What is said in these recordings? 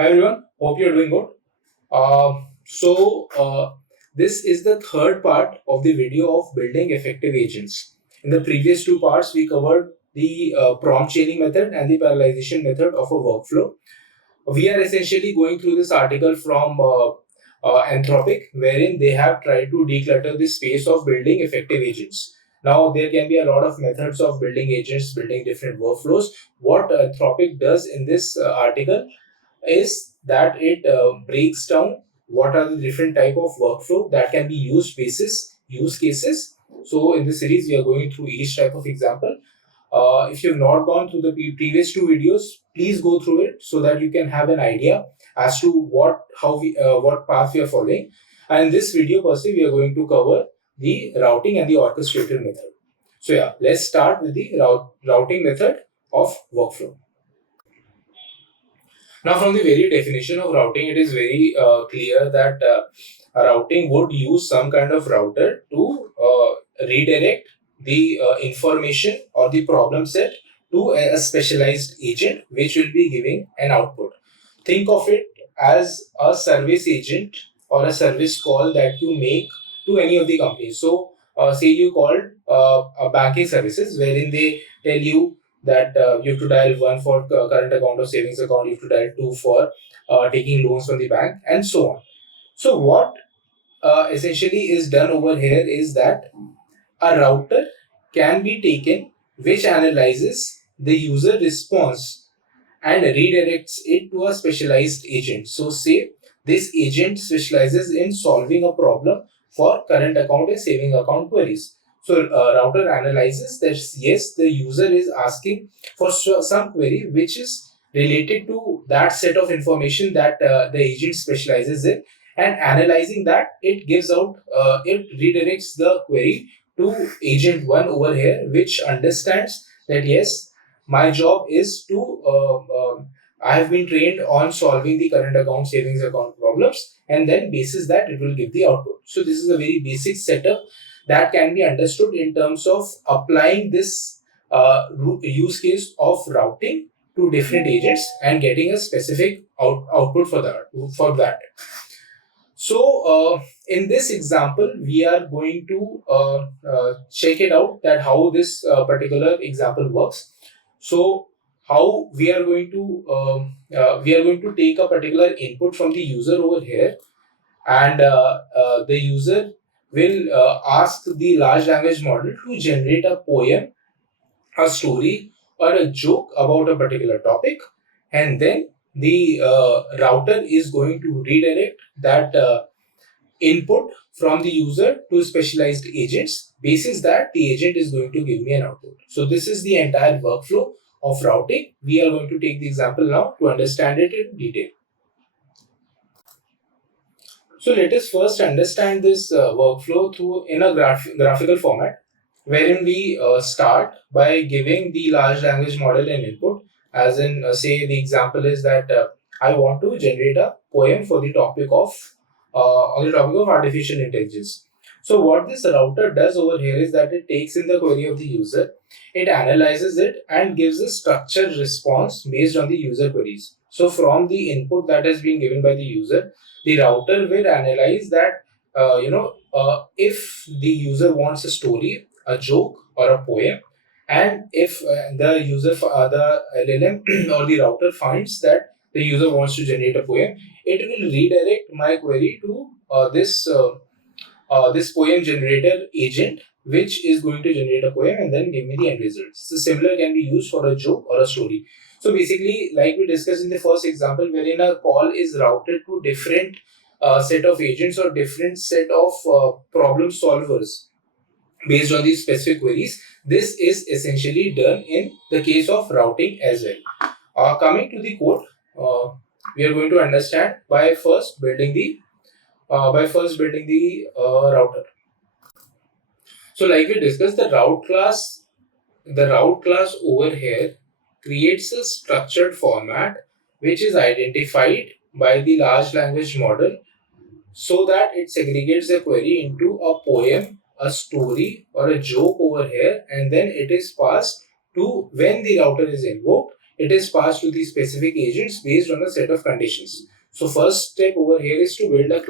Hi everyone, hope you're doing good. This is the third part of the video of building effective agents. In the previous two parts, we covered the prompt chaining method and the parallelization method of a workflow. We are essentially going through this article from Anthropic, wherein they have tried to declutter the space of building effective agents. Now, there can be a lot of methods of building agents, building different workflows. What Anthropic does in this article is that it breaks down what are the different type of workflow that can be used basis use cases. So in this series we are going through each type of example. If you've not gone through the previous two videos, please go through it so that you can have an idea as to what path we are following. And in this video per se, we are going to cover the routing and the orchestrator method. So yeah, let's start with the routing method of workflow. Now, from the very definition of routing, it is very clear that a routing would use some kind of router to redirect the information or the problem set to a specialized agent, which will be giving an output. Think of it as a service agent or a service call that you make to any of the companies. So, say you called a banking services wherein they tell you that you have to dial one for current account or savings account, you have to dial two for taking loans from the bank, and so on. So, what essentially is done over here is that a router can be taken which analyzes the user response and redirects it to a specialized agent. So, say this agent specializes in solving a problem for current account and saving account queries. So, router analyzes that yes, the user is asking for some query which is related to that set of information that the agent specializes in, and analyzing that, it gives out, it redirects the query to agent one over here, which understands that yes, my job is to I have been trained on solving the current account, savings account problems, and then basis that it will give the output. So this is a very basic setup that can be understood in terms of applying this use case of routing to different agents and getting a specific output for that. So, in this example, we are going to check it out that how this particular example works. So, how we are going to take a particular input from the user over here, and the user will ask the large language model to generate a poem, a story, or a joke about a particular topic, and then the router is going to redirect that input from the user to specialized agents. Basis that, the agent is going to give me an output. So this is the entire workflow of routing. We are going to take the example now to understand it in detail. So let us first understand this workflow through in a graphical format, wherein we start by giving the large language model an input. As in, say the example is that I want to generate a poem for the topic of artificial intelligence. So what this router does over here is that it takes in the query of the user, it analyzes it and gives a structured response based on the user queries. So from the input that has been given by the user, the router will analyze that if the user wants a story, a joke, or a poem, and if the LLM or the router finds that the user wants to generate a poem, it will redirect my query to this poem generator agent, which is going to generate a poem and then give me the end results. So similar can be used for a joke or a story. So basically, like we discussed in the first example, wherein a call is routed to different set of agents or different set of problem solvers based on these specific queries. This is essentially done in the case of routing as well. Coming to the code, we are going to understand by first building the router. So like we discussed, the route class over here creates a structured format which is identified by the large language model so that it segregates the query into a poem, a story, or a joke over here, and then it is passed to, when the router is invoked, it is passed to the specific agents based on a set of conditions. So first step over here is to build a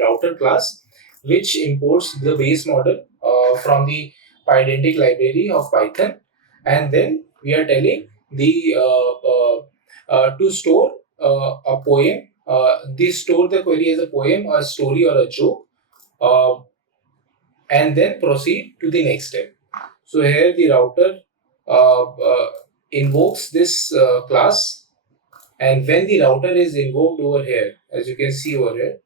router class which imports the base model from the pydantic library of Python, and then we are telling the to store a poem. This store the query as a poem, a story, or a joke, uh, and then proceed to the next step. So here the router invokes this class, and when the router is invoked over here, as you can see over here,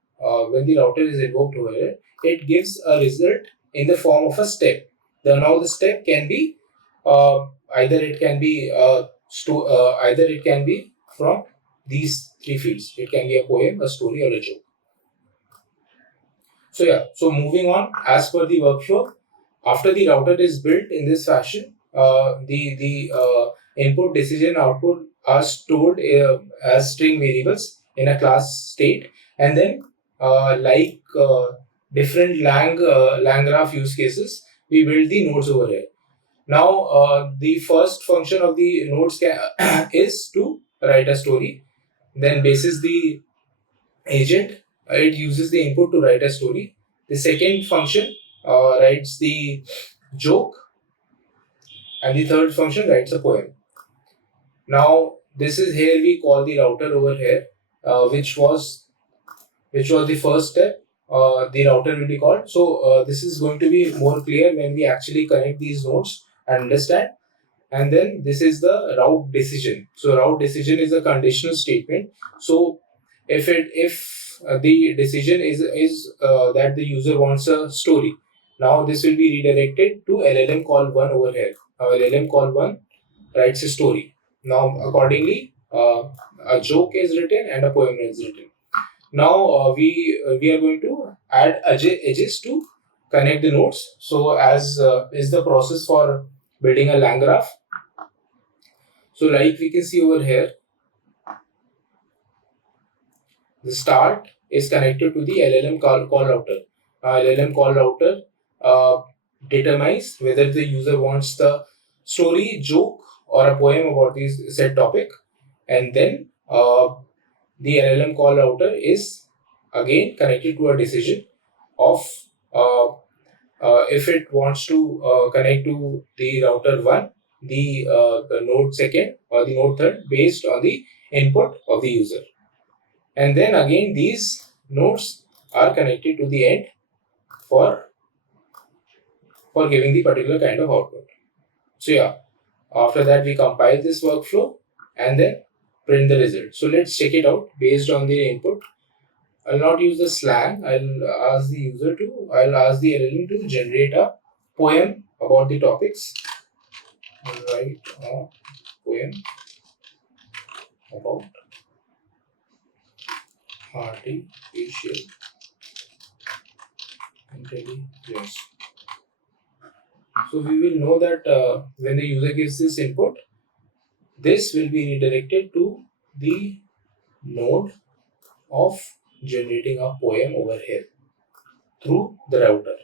when the router is invoked over here, it gives a result in the form of a step. Now the step can be either it can be either it can be from these three fields. It can be a poem, a story, or a joke. So yeah, so moving on, as per the workflow, after the router is built in this fashion, the input, decision, output are stored as string variables in a class state, and then different lang graph use cases, we build the nodes over here. Now, the first function of the nodes is to write a story. Then, basis the agent, it uses the input to write a story. The second function writes the joke, and the third function writes a poem. Now, this is here we call the router over here, which was the first step. The router will be called. So this is going to be more clear when we actually connect these nodes and understand. And then this is the route decision. So route decision is a conditional statement. So if the decision is that the user wants a story, now this will be redirected to LLM call one over here. Now LLM call one writes a story. Now accordingly, a joke is written and a poem is written. Now we are going to add edges to connect the nodes. So as is the process for building a lang graph. So like we can see over here, the start is connected to the LLM call router. LLM call router uh, determines whether the user wants the story, joke, or a poem about this said topic, and then the LLM call router is again connected to a decision of uh, if it wants to connect to the router 1, the node second, or the node third, based on the input of the user. And then again these nodes are connected to the end for giving the particular kind of output. So yeah, after that we compile this workflow and then print the result. So let's check it out based on the input. I'll not use the slang. I'll ask the LLM to generate a poem about the topics. I'll write a poem about artificial intelligence. So we will know that when the user gives this input, this will be redirected to the node of generating a poem over here through the router.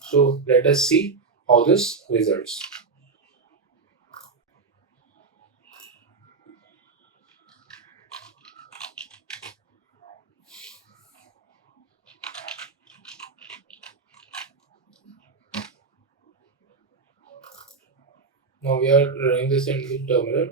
So let us see how this results. Now we are running this in the terminal.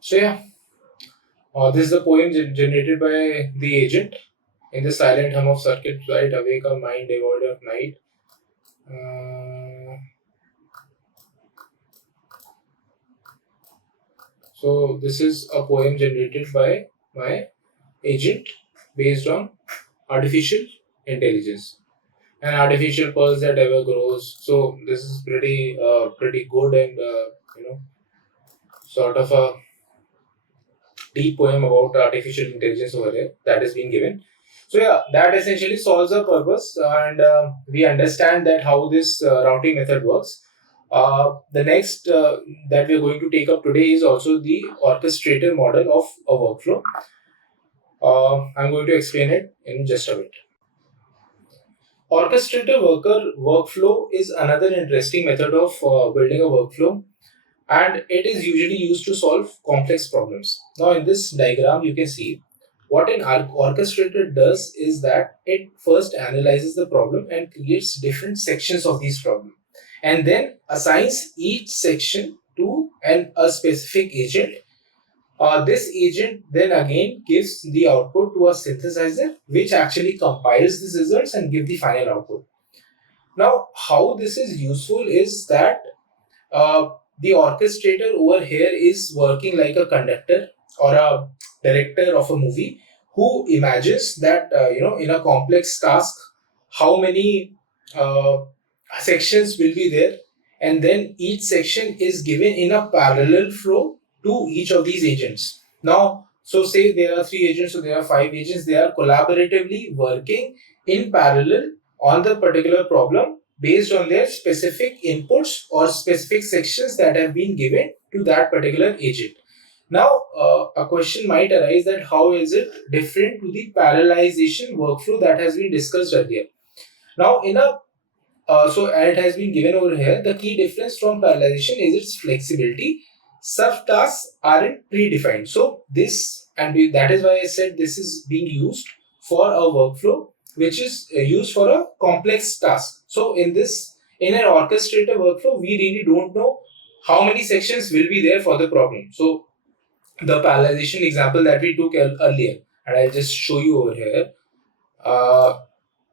So yeah, this is the poem generated by the agent. In the silent hum of circuits, right, awake a mind devoid of night. So this is a poem generated by my agent based on artificial intelligence. An artificial pulse that ever grows. So this is pretty good, and sort of a deep poem about artificial intelligence over there that is being given. So yeah, that essentially solves our purpose, and we understand that how this routing method works. The next that we're going to take up today is also the orchestrator model of a workflow. I'm going to explain it in just a bit. Orchestrator workflow is another interesting method of building a workflow, and it is usually used to solve complex problems. Now, in this diagram, you can see what an orchestrator does is that it first analyzes the problem and creates different sections of these problem, and then assigns each section to a specific agent. This agent then again gives the output to a synthesizer, which actually compiles these results and give the final output. Now, how this is useful is that uh, the orchestrator over here is working like a conductor or a director of a movie who imagines that in a complex task how many uh, sections will be there, and then each section is given in a parallel flow to each of these agents. Now, so say there are three agents, so there are five agents, they are collaboratively working in parallel on the particular problem based on their specific inputs or specific sections that have been given to that particular agent. Now, a question might arise that how is it different to the parallelization workflow that has been discussed earlier? Now, so it has been given over here. The key difference from parallelization is its flexibility. Subtasks aren't predefined. So that is why I said this is being used for a workflow which is used for a complex task. So in an orchestrator workflow, we really don't know how many sections will be there for the problem. So the parallelization example that we took earlier, and I'll just show you over here.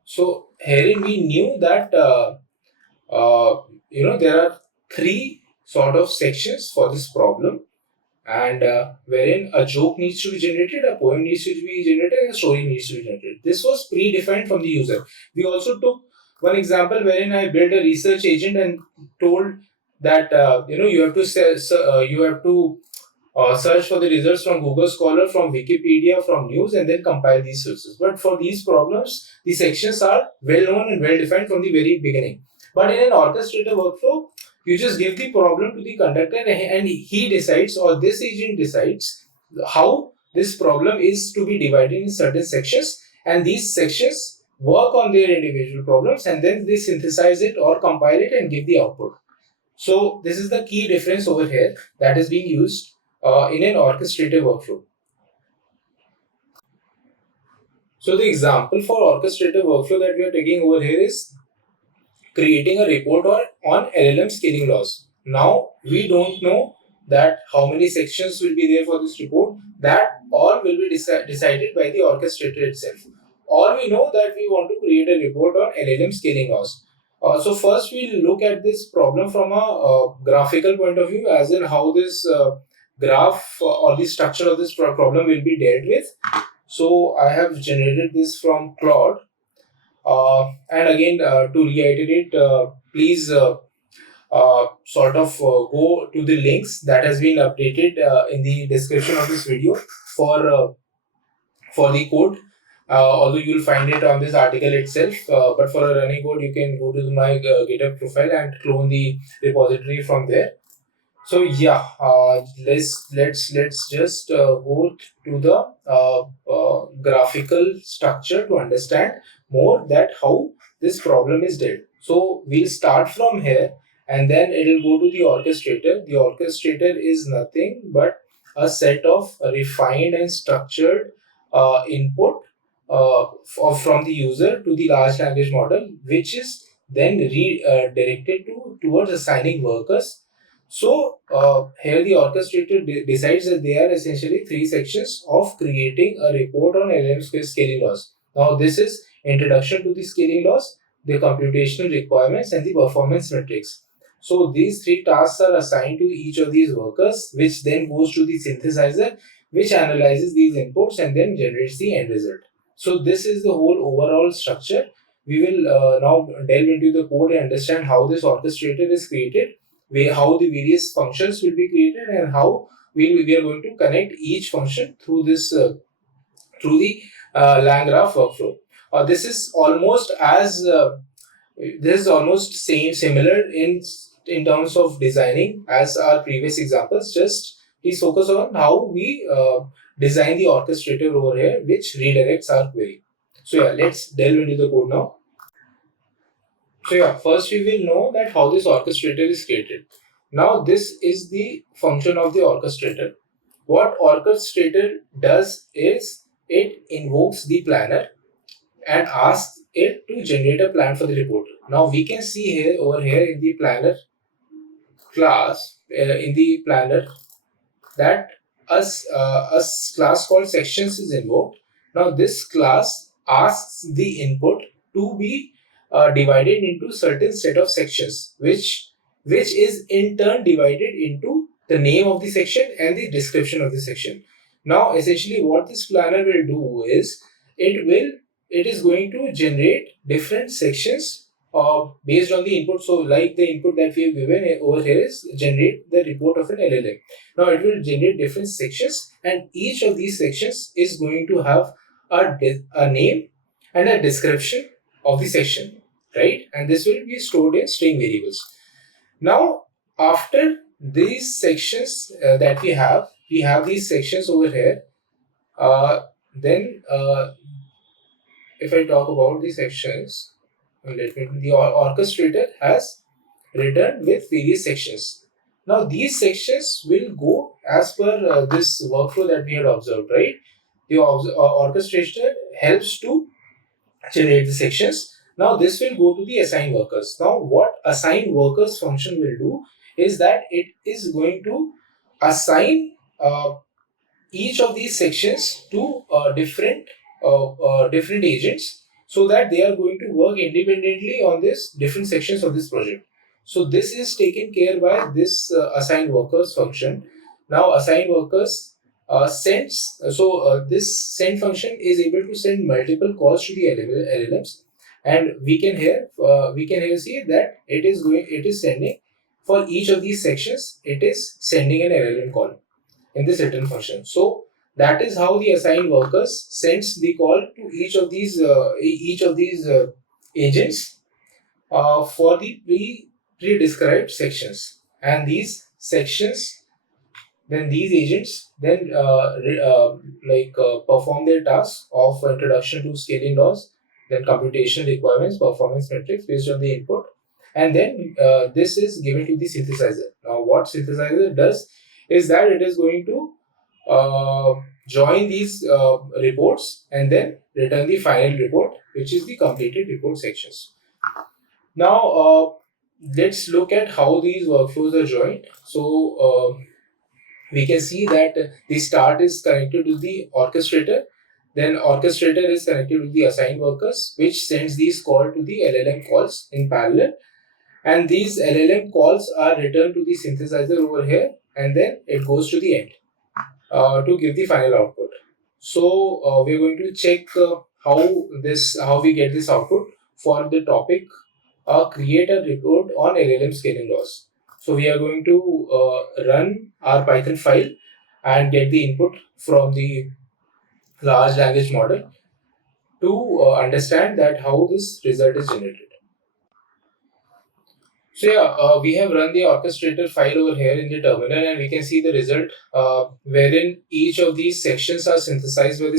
So herein we knew that there are three sort of sections for this problem, and wherein a joke needs to be generated, a poem needs to be generated, and a story needs to be generated. This was predefined from the user. We also took one example wherein I built a research agent and told that you have to search for the results from Google Scholar, from Wikipedia, from news, and then compile these sources. But for these problems, the sections are well known and well defined from the very beginning. But in an orchestrator workflow, you just give the problem to the conductor and he decides, or this agent decides, how this problem is to be divided in certain sections, and these sections work on their individual problems and then they synthesize it or compile it and give the output. So this is the key difference over here that is being used in an orchestrated workflow. So the example for orchestrated workflow that we are taking over here is creating a report on LLM scaling laws. Now we don't know that how many sections will be there for this report. That all will be decided by the orchestrator itself. All we know that we want to create a report on LLM scaling laws. So first we'll look at this problem from a graphical point of view, as in how this graph or the structure of this problem will be dealt with. So I have generated this from Claude. And again, to reiterate, please sort of go to the links that has been updated in the description of this video for the code. Although you will find it on this article itself, but for a running code, you can go to my GitHub profile and clone the repository from there. So yeah, let's just go to the graphical structure to understand more that how this problem is dealt. So we'll start from here and then it will go to the orchestrator. The orchestrator is nothing but a set of refined and structured input from the user to the large language model, which is then redirected towards assigning workers. So here the orchestrator decides that there are essentially three sections of creating a report on LLM scaling laws. Now this is introduction to the scaling laws, the computational requirements, and the performance metrics. So these three tasks are assigned to each of these workers, which then goes to the synthesizer, which analyzes these inputs and then generates the end result. So this is the whole overall structure. We will now delve into the code and understand how this orchestrator is created, how the various functions will be created, and how we are going to connect each function through through the LangGraph workflow. This is almost similar in in terms of designing as our previous examples. Just please focus on how we design the orchestrator over here, which redirects our query. So yeah, let's delve into the code now. So yeah, first we will know that how this orchestrator is created. Now this is the function of the orchestrator. What orchestrator does is it invokes the planner and asks it to generate a plan for the report. Now we can see here over here in the planner class, in the planner, that a class called sections is invoked. Now this class asks the input to be divided into certain set of sections, which is in turn divided into the name of the section and the description of the section. Now essentially what this planner will do is it is going to generate different sections based on the input. So like the input that we have given over here is generate the report of an LLM. Now it will generate different sections, and each of these sections is going to have a name and a description of the section, right? And this will be stored in string variables. Now, after these sections that we have these sections over here. Then, if I talk about the sections, the orchestrator has returned with various sections. Now these sections will go as per this workflow that we had observed, right? The orchestrator helps to generate the sections. Now this will go to the assign workers. Now what assign workers function will do is that it is going to assign each of these sections to different agents, so that they are going to work independently on this different sections of this project. So this is taken care by this assign workers function. Now assign workers sends so this send function is able to send multiple calls to the LLMs, and we can here see that it is sending for each of these sections, it is sending an LLM call in this return function. So that is how the assign workers sends the call to each of these agents for the pre-described sections, and these sections, then these agents then perform their tasks of introduction to scaling laws, then computation requirements, performance metrics based on the input, and then this is given to the synthesizer. Now what synthesizer does is that it is going to join these reports and then return the final report, which is the completed report sections. Now let's look at how these workflows are joined. So we can see that the start is connected to the orchestrator, then orchestrator is connected to the assigned workers, which sends these calls to the LLM calls in parallel, and these LLM calls are returned to the synthesizer over here, and then it goes to the end to give the final output. So we're going to check how we get this output for the topic create a report on LLM scaling laws. So we are going to run our Python file and get the input from the large language model to understand that how this result is generated. So yeah, we have run the orchestrator file over here in the terminal, and we can see the result wherein each of these sections are synthesized by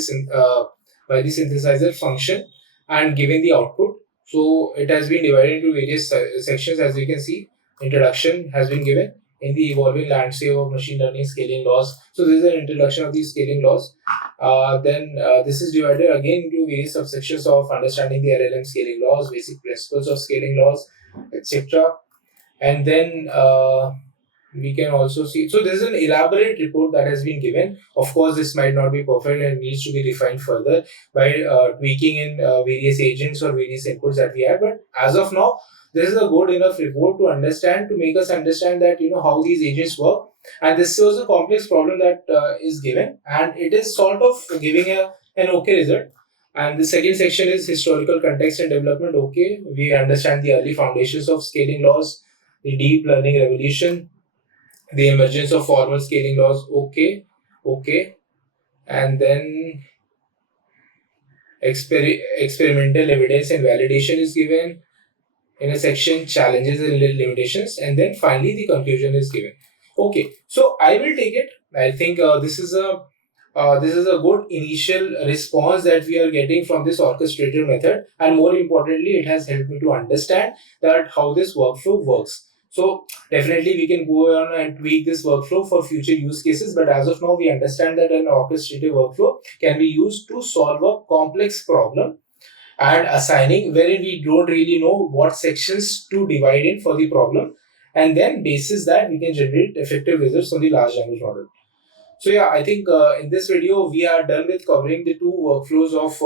the synthesizer function and given the output. So it has been divided into various sections, as you can see. Introduction has been given in the evolving landscape of machine learning scaling laws. So this is an introduction of these scaling laws. Then this is divided again into various subsections of understanding the LLM scaling laws, basic principles of scaling laws, etc. And then we can also see, so there's an elaborate report that has been given. Of course this might not be perfect and needs to be refined further by tweaking in various agents or various inputs that we have, but as of now this is a good enough report to make us understand that how these agents work, and this was a complex problem that is given, and it is sort of giving an okay result. And the second section is historical context and development. Okay, we understand the early foundations of scaling laws, the deep learning revolution, the emergence of formal scaling laws. Okay, okay. And then experimental evidence and validation is given. in a section challenges and limitations, and then finally the conclusion is given. Okay, so I will take it. I think this is a good initial response that we are getting from this orchestrator method, and more importantly, it has helped me to understand that how this workflow works. So definitely we can go on and tweak this workflow for future use cases, but as of now we understand that an orchestrated workflow can be used to solve a complex problem and assigning wherein we don't really know what sections to divide in for the problem, and then basis that we can generate effective results on the large language model. So yeah, I think in this video we are done with covering the two workflows of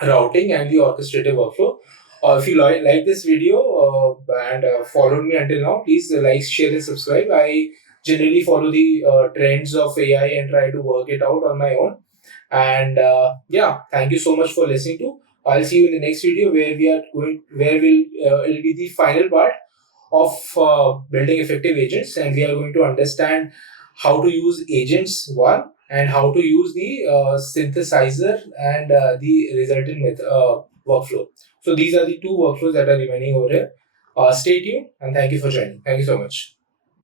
routing and the orchestrated workflow. If you like this video and followed me until now, please like, share, and subscribe. I generally follow the trends of AI and try to work it out on my own. And yeah, thank you so much for listening to. I'll see you in the next video where it'll be the final part of building effective agents, and we are going to understand how to use agents one and how to use the synthesizer and the resultant workflow. So these are the two workflows that are remaining over here. Stay tuned and thank you for joining. Thank you so much.